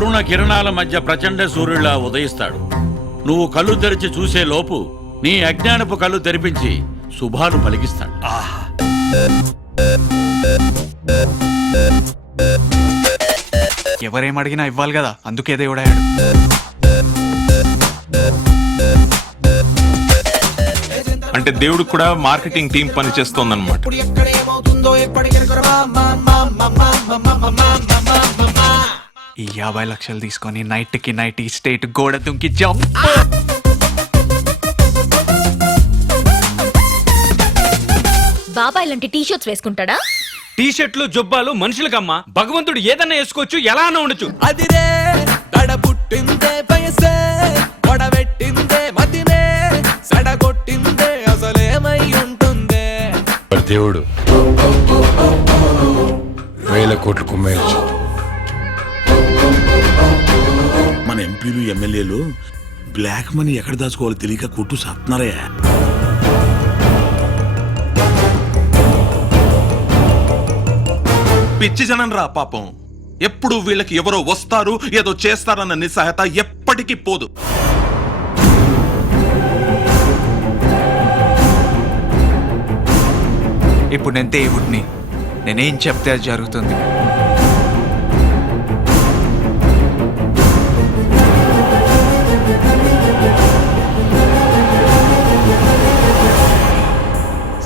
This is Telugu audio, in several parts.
అరుణ కిరణాల మధ్య ప్రచండ సూర్యులా ఉదయిస్తాడు. నువ్వు కళ్ళు తెరిచి చూసే లోపు నీ అజ్ఞానపు కళ్ళు తెరిపించి శుభాలు పలికిస్తాడు. ఎవరేమడిగినా ఇవ్వాలి కదా, అందుకే దేవుడాడు. అంటే దేవుడు కూడా మార్కెటింగ్ టీం పని చేస్తోందన్నమాట. ఈ 50 లక్షలు తీసుకొని నైట్కి నైట్ ఈ స్టేట్ గోడ దుంకి జంప్. బాబాయ్ లాంటి టీ షర్ట్స్ వేసుకుంటాడా? టీ షర్ట్లు జొబ్బాలు మనుషులకమ్మా. భగవంతుడు ఏదన్నా వేసుకోవచ్చు, ఎలా అన్నా ఉండొచ్చు. అదిరే దడబుట్టిందే వయసే, గొడవెట్టిందే మతినే, సడగొట్టిందే అసలేమై ఉంటుందే. దేవుడు 1000 కోట్లు కుమ్మేయచ్చు. మన ఎంపీలు ఎమ్మెల్యేలు బ్లాక్ మనీ ఎక్కడ దాచుకోవాలో తెలియక కొట్టు సత్తున్నారే. పిచ్చి జనం రా పాపం. ఎప్పుడు వీళ్ళకి ఎవరో వస్తారు ఏదో చేస్తారన్న నిస్సహాయత ఎప్పటికీ పోదు. ఇప్పుడు నేను దేవుడిని, నేనేం చెప్తే అది జరుగుతుంది.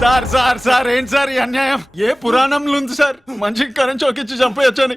సార్ సార్ సార్ ఏంటి సార్ ఈ అన్యాయం? ఏ పురాణంలో ఉంది సార్ మనిషికి కరెంట్ చౌకిచ్చి చంపేయచ్చని?